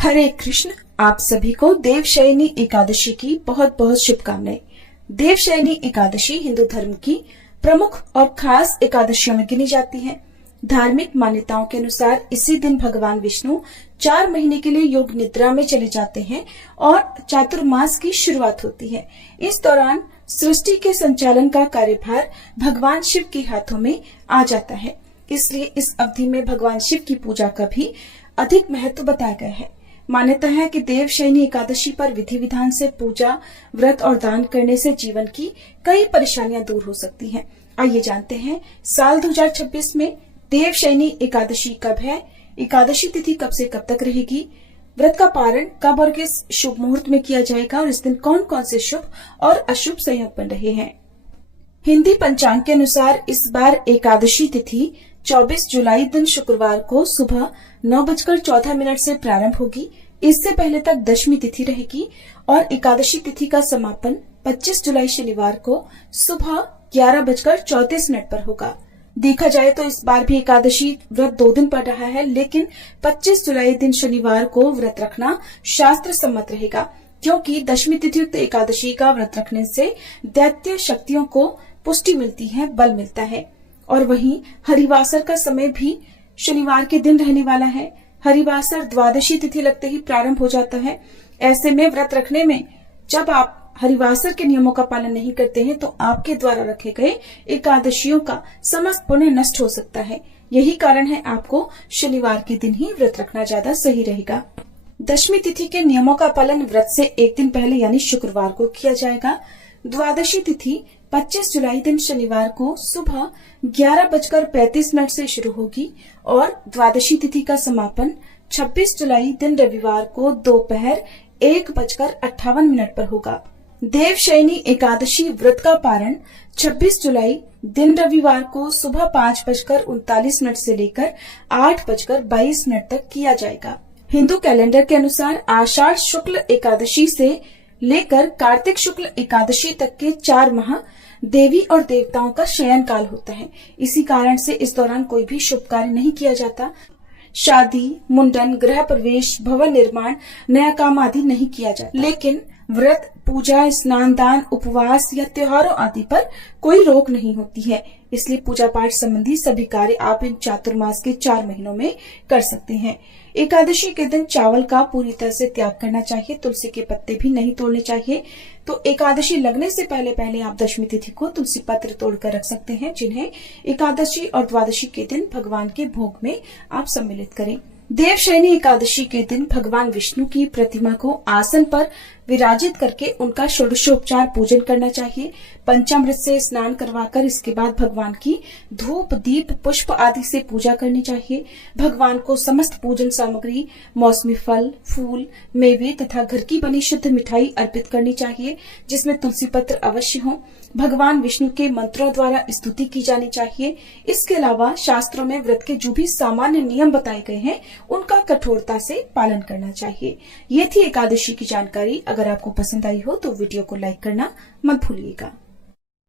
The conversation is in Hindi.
हरे कृष्ण। आप सभी को देवशयनी एकादशी की बहुत बहुत शुभकामनाएं। देवशयनी एकादशी हिंदू धर्म की प्रमुख और खास एकादशियों में गिनी जाती है। धार्मिक मान्यताओं के अनुसार इसी दिन भगवान विष्णु 4 महीने के लिए योग निद्रा में चले जाते हैं और चातुर्मास की शुरुआत होती है। इस दौरान सृष्टि के संचालन का कार्यभार भगवान शिव के हाथों में आ जाता है, इसलिए इस अवधि में भगवान शिव की पूजा का भी अधिक महत्व बताया गया है। मान्यता है कि देवशयनी एकादशी पर विधि विधान से पूजा, व्रत और दान करने से जीवन की कई परेशानियां दूर हो सकती हैं। आइए जानते हैं साल 2026 में देवशयनी एकादशी कब है, एकादशी तिथि कब से कब तक रहेगी, व्रत का पारण कब और किस शुभ मुहूर्त में किया जाएगा और इस दिन कौन कौन से शुभ और अशुभ संयोग बन रहे हैं। हिंदी पंचांग के अनुसार इस बार एकादशी तिथि 24 जुलाई दिन शुक्रवार को सुबह 9:14 से प्रारंभ होगी। इससे पहले तक दशमी तिथि रहेगी और एकादशी तिथि का समापन 25 जुलाई शनिवार को सुबह 11:34 पर होगा। देखा जाए तो इस बार भी एकादशी व्रत 2 दिन पड़ रहा है, लेकिन 25 जुलाई दिन शनिवार को व्रत रखना शास्त्र सम्मत रहेगा, क्योंकि दशमी तिथि युक्त एकादशी का व्रत रखने से दैत्य शक्तियों को पुष्टि मिलती है, बल मिलता है। और वहीं हरिवासर का समय भी शनिवार के दिन रहने वाला है। हरिवासर द्वादशी तिथि लगते ही प्रारंभ हो जाता है। ऐसे में व्रत रखने में जब आप हरिवासर के नियमों का पालन नहीं करते हैं तो आपके द्वारा रखे गए एकादशियों का समस्त पुण्य नष्ट हो सकता है। यही कारण है आपको शनिवार के दिन ही व्रत रखना ज्यादा सही रहेगा। दशमी तिथि के नियमों का पालन व्रत से एक दिन पहले यानी शुक्रवार को किया जाएगा। द्वादशी तिथि 25 जुलाई दिन शनिवार को सुबह 11:35 से शुरू होगी और द्वादशी तिथि का समापन 26 जुलाई दिन रविवार को दोपहर 1:58 पर होगा। देवशयनी एकादशी व्रत का पारण 26 जुलाई दिन रविवार को सुबह 5:39 से लेकर 8:22 तक किया जाएगा। हिंदू कैलेंडर के अनुसार आषाढ़ शुक्ल एकादशी से लेकर कार्तिक शुक्ल एकादशी तक के 4 माह देवी और देवताओं का शयन काल होता है। इसी कारण से इस दौरान कोई भी शुभ कार्य नहीं किया जाता। शादी, मुंडन, गृह प्रवेश, भवन निर्माण, नया काम आदि नहीं किया जाता। लेकिन व्रत, पूजा, स्नान, दान, उपवास या त्योहारों आदि पर कोई रोक नहीं होती है, इसलिए पूजा पाठ संबंधी सभी कार्य आप इन चातुर्मास के 4 महीनों में कर सकते हैं। एकादशी के दिन चावल का पूरी तरह से त्याग करना चाहिए, तुलसी के पत्ते भी नहीं तोड़ने चाहिए। तो एकादशी लगने से पहले पहले आप दशमी तिथि को तुलसी पत्र तोड़कर रख सकते हैं, जिन्हें एकादशी और द्वादशी के दिन भगवान के भोग में आप सम्मिलित करें। देवशयनी एकादशी के दिन भगवान विष्णु की प्रतिमा को आसन पर विराजित करके उनका षोडशोपचार पूजन करना चाहिए। पंचामृत से स्नान करवाकर इसके बाद भगवान की धूप, दीप, पुष्प आदि से पूजा करनी चाहिए। भगवान को समस्त पूजन सामग्री, मौसमी फल, फूल, मेवे तथा घर की बनी शुद्ध मिठाई अर्पित करनी चाहिए, जिसमें तुलसी पत्र अवश्य हो। भगवान विष्णु के मंत्रों द्वारा स्तुति की जानी चाहिए। इसके अलावा शास्त्रों में व्रत के जो भी सामान्य नियम बताए गए हैं उनका कठोरता से पालन करना चाहिए। ये थी एकादशी की जानकारी। अगर आपको पसंद आई हो तो वीडियो को लाइक करना मत भूलिएगा।